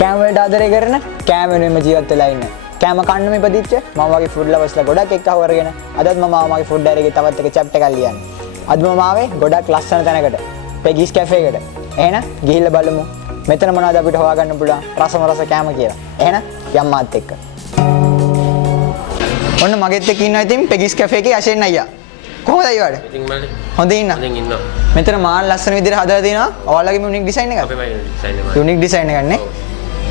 කෑම වලට ආදරය කරන කෑම වෙනුවෙන්ම ජීවත් වෙලා ඉන්න. කෑම කන්න මේ ඉපදිච්ච මම වගේ ෆුඩ් ලවර්ස්ලා ගොඩක් එක්කව අරගෙන අදත් මම ආවා මගේ ෆුඩ් ඩයරි එකේ තවත් එක චැප්ටර් එකක් ලියන්න. අද මම ආවේ ගොඩක් ලස්සන තැනකට. PEGGY'S cafe එකට. එහෙනම් ගිහිල්ලා බලමු. මෙතන මොනවද අපිට හොයාගන්න පුළුවන් රසම රස කෑම කියලා. එහෙනම් යම් මාත් එක්ක. ඔන්න මගෙත් එක්ක ඉන්නවා ඉතින් PEGGY'S cafe එකේ යෂෙන් අයියා. කොහොමද අයියාට? ඉතින් මල්ලි. හොඳින් ඉන්න. හොඳින් ඉන්නවා. මෙතන මාල් ලස්සන විදිහට හදලා තියෙනවා. ඔයාලගේම යුනික් ඩිසයින් එකක්. අපේම ඩිසයින් එක. යුනික් ඩිසයින් එකක් නේ.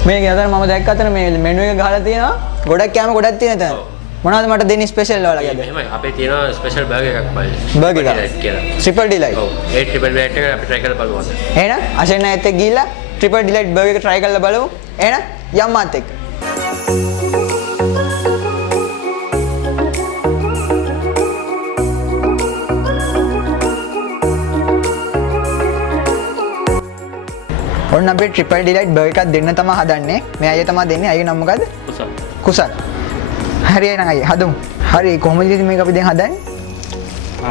මේක අතන මම දැක්ක අතන මේ මෙනු එක ගහලා තියෙනවා. ගොඩක් කෑම ගොඩක් තියෙන තැන. මොනවද මට දෙන්නේ ස්පෙෂල් ඔයාලගේ අද? එහෙමයි. අපේ තියෙනවා ස්පෙෂල් බර්ගර් එකක් මල්ලි. බර්ගර් එකක් කියලා. ට්‍රිපල් ඩිලයිට්. ඔව්. ඒ ට්‍රිපල් ඩිලයිට් එක අපි try කරලා බලමු අද. එහෙනම් අෂෙන් අයත් එක්ක ගිහිල්ලා ට්‍රිපල් ඩිලයිට් බර්ගර් එක try කරලා බලමු. එහෙනම් යම් මාත් එක්ක. ඔන්න අපි ට්‍රිපල් ඩිලයිට් බර්ගර් එකක් දෙන්න තමයි හදන්නේ. මේ අයියා තමයි දෙන්නේ. අයියාගේ නම මොකද්ද? කුසල්. කුසල්. හරි එහෙනම් අයියා හදමු. හරි කොහොමද ඉතින් මේක අපි දැන් හදන්නේ?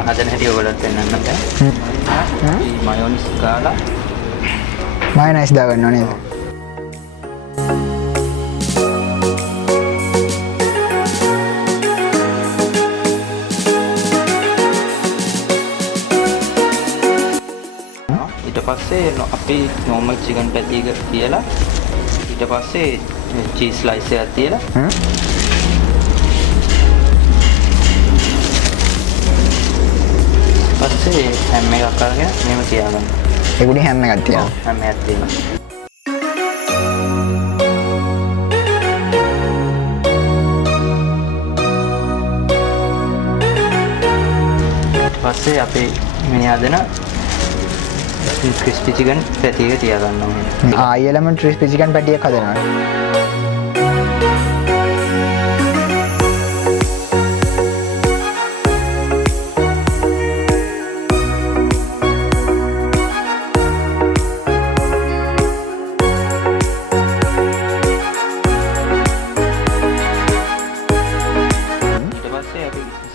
හදන හැටි ඔයගොල්ලන්ට පෙන්නන්න බෑ. මයොනිස් ගාලා මයොනයිස් දාගන්නව නේද? ඊට පස්සේ අපි normal chicken patty එක තියලා ඊට පස්සේ cheese slice එකක් තියලා පස්සේ හැම් එකක් අරගෙන මෙහෙම තියාගන්න. ඒකුඩි හැම් එකක් තියෙනවා. හැම් එකක් තියෙනවා. ඊට පස්සේ අපි මේ හදන crispy chicken patty එක තියාගන්න ඕනේ. අයියලම crispy chicken patty එකක් හදනවා.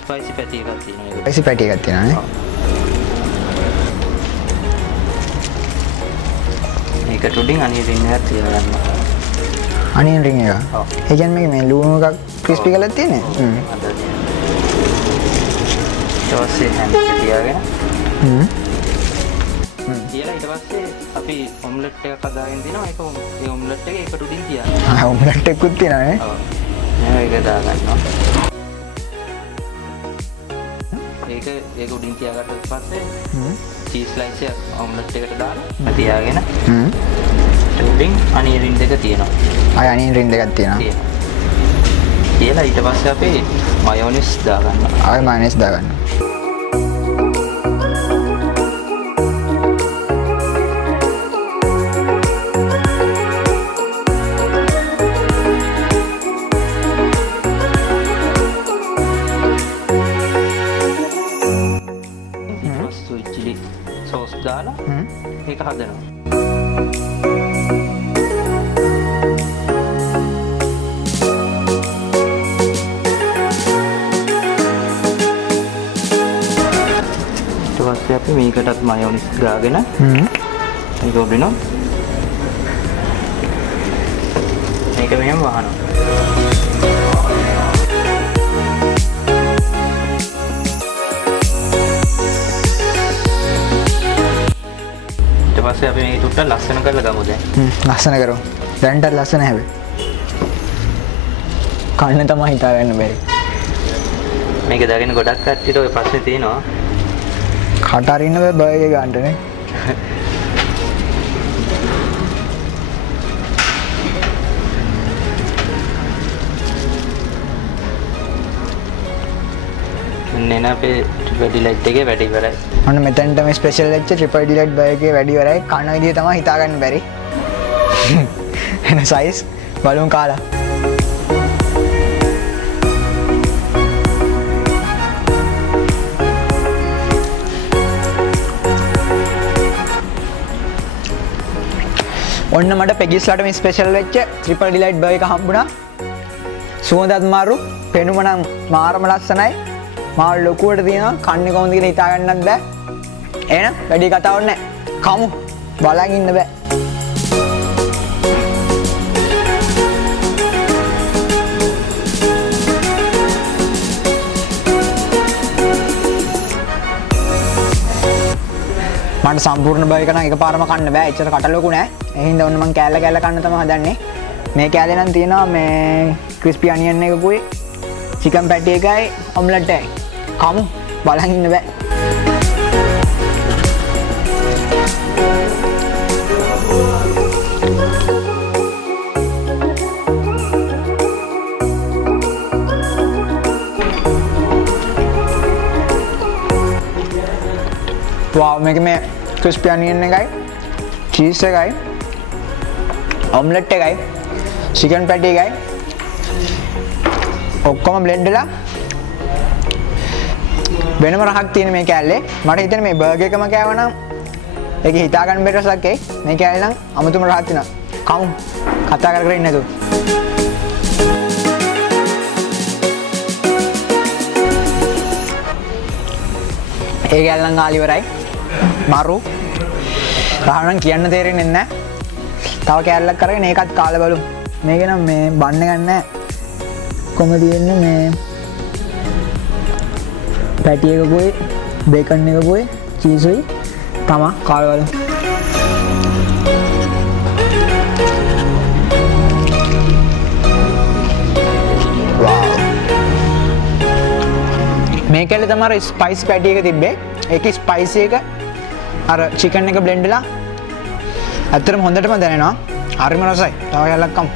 spicy patty එකක් තියෙනවා. spicy patty එකක් තියෙනවා නේ. මේකට උඩින් අනියන් රින් එකක් තියලා ගන්නවා. අනියන් රින් එක. ඔව්. ඒ කියන්නේ මේ ලුණු එකක් ක්‍රිස්පි කරලා තියෙන්නේ. අද ඊට හැම් එක තියාගෙන කියලා ඊට පස්සේ අපි ඔම්ලට් එකක් හදාගෙන දිනවා. ඒක ඒ ඔම්ලට් එක ඒකට උඩින් තියනවා. ඔම්ලට් එකකුත් තියෙනවා නේ. ඔව්. මේක දාගන්නවා. ඒක උඩින් තියාගත්තට පස්සේ cheese slice එක ඔම්ලට් එකට දාලා තියාගෙන උඩින් අනියන් රින් දෙක තියෙනවා. අනියන් රින් දෙකක් තියෙනවා. කියලා ඊට පස්සේ අපි මයොනිස් දාගන්නවා. ආයෙ මයොනිස් දාගන්නවා. chili sauce දාලා ඒක හදනවා. ඊට පස්සේ අපි මේකටත් මයොනිස් ගාගෙන මේක උඩිනවා. මේක මෙහෙම වහනවා. ඊට පස්සේ අපි මේක ටුට්ටක් ලස්සන කරලා ගමු දැන්. ලස්සන කරමු. දැන්ට ලස්සන හැබැයි. කන්න තමයි හිතා ගන්න බැරි. මේක දාගෙන ගොඩක් කට්ටියට ඔය ප්‍රශ්නේ තියෙනවා. කට අරින්න බෑ බර්ගර් එක ගන්නට නේ. මෙන්න අපේ ට්‍රිපල් ඩිලයිට් එකේ වැඩි ඉවරයි. ඔන්න මෙතනට මේ ස්පෙෂල් වෙච්ච ට්‍රිපල් ඩිලයිට් බර්ගර් එකේ වැඩි ඉවරයි. කන විදිය තමයි හිතා ගන්න බැරි. එන සයිස් බලමු කාලා. ඔන්න මට PEGGY'S ලට මේ ස්පෙෂල් වෙච්ච ට්‍රිපල් ඩිලයිට් බර්ගර් එක හම්බුණා. සුවඳත් මාරු, පෙනුම නම් මාරම ලස්සනයි. මාව ලොකුවට තියෙනවා. කන්නේ කොහොමද කියලා හිතා ගන්නත් බෑ. එහෙනම් වැඩි කතාවක් නැහැ. කමු. බලන් ඉන්න බෑ. මට සම්පූර්ණ බර්ගර් එක නම් එකපාරම කන්න බෑ. එච්චර කට ලොකු නෑ. ඒ හින්දා ඔන්න මම කෑල්ල කෑල්ල කන්න තමයි හදන්නේ. මේ කෑල්ලේ නම් තියෙනවා මේ ක්‍රිස්පි අනියන් එකකුයි, චිකන් පැටි එකයි, ඔම්ලට් එකයි. කමු බලන් ඉන්න බෑ. wow මේක මේ ක්‍රිස්පි අනියන් එකයි, චීස් එකයි, ඔම්ලට් එකයි, චිකන් පැටි එකයි ඔක්කොම බ්ලෙන්ඩ් වෙලා වෙනම රහක් තියෙන මේ කෑල්ලේ. මට හිතෙන මේ බර්ගර් එකම කෑවනම් ඒක හිතා ගන්න බැරි රසක් එයි. මේ කෑල්ල නම් අමුතුම රහක් තියෙනවා. කමු කතා කර කර ඉන්න නේද? ඒ කෑල්ල නම් ආලි ඉවරයි. මරු රහනම් කියන්න තේරෙන්නේ නැහැ. තව කෑල්ලක් කරගෙන ඒකත් කාලා බලමු. මේක නම් මේ බන්න ගන්න නැහැ. කොහොම තියෙන්නේ මේ පැටි එකකුයි, බේකන් එකකුයි, චීසුයි තමයි කාලා බලමු. wow මේකෙල්ල තමයි ස්පයිස් පැටි එක තිබ්බේ. ඒකේ ස්පයිසි එක අර චිකන් එක බ්ලෙන්ඩ් වෙලා ඇත්තටම හොඳටම දැනෙනවා. හරිම රසයි. තව කෑල්ලක් කමු.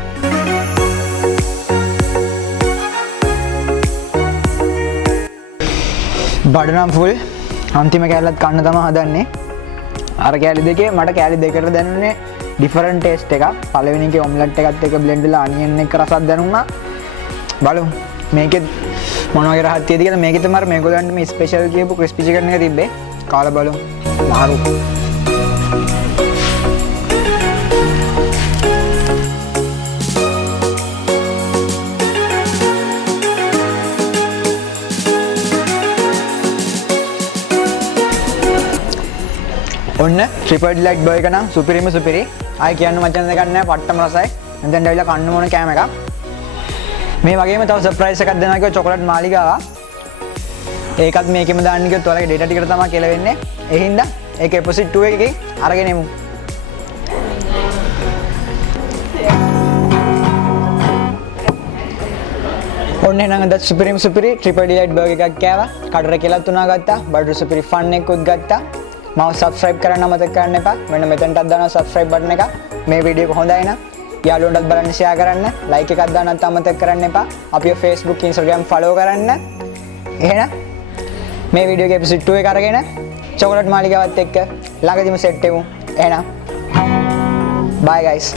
බඩ නම් ෆුල්. අන්තිම කෑල්ලත් කන්න තමයි හදන්නේ. අර කෑලි දෙකේ මට කෑලි දෙකට දැනුනේ ඩිෆරන්ට් ටේස්ට් එකක්. පළවෙනි එකේ ඔම්ලට් එකත් එක්ක බ්ලෙන්ඩ් වෙලා අනියන් එක රසක් දැනුණා. බලමු මේකේ මොන වගේ රහක් තියෙද කියලා. මේකේ තමයි මේගොල්ලන්ට මේ ස්පෙෂල් කියපු ක්‍රිස්පි චිකන් එක තිබ්බේ. කාලා බලමු. මාරු. ඔන්න ට්‍රිපල් ඩිලයිට් බර්ගර් නම් සුපිරිම සුපිරි. ආයි කියන්න මචන් දෙකක් නැහැ. පට්ටම රසයි. දැන් ඇවිල්ලා කන්න ඕන කෑම එකක්. මේ වගේම තව සර්ප්‍රයිස් එකක් දෙනවා කිව්වා චොකලට් මාලිගාව. ඒකත් මේකෙම දාන්න කිව්වොත් ඔයාලගේ ඩේටා ටිකට තමයි කියලා වෙන්නේ. ඒ හින්දා ඒක එපොසිට් 2 එකකින් අරගෙන එමු. ඔන්න එහෙනම් අද සුපිරිම සුපිරි ට්‍රිපල් ඩිලයිට් බර්ගර් එකක් කෑවා. කඩර කියලා තුනා ගත්තා. බඩු සුපිරි ෆන් එකකුත් ගත්තා. මාව සබ්ස්ක්‍රයිබ් කරන්න අමතක කරන්න එපා. මෙන්න මෙතනටත් දානවා සබ්ස්ක්‍රයිබ් බටන් එක. මේ වීඩියෝ එක හොඳයි නම් යාළුවන්ටත් බලන්න ෂෙයා කරන්න. ලයික් එකක් දාන්නත් අමතක කරන්න එපා. අපිව Facebook Instagram follow කරන්න. එහෙනම් මේ වීඩියෝ එකේ එපිසෝඩ් 2 එක අරගෙන චොකලට් මාලිගාවත් එක්ක ළඟදිම සෙට් වෙමු. එහෙනම් bye guys.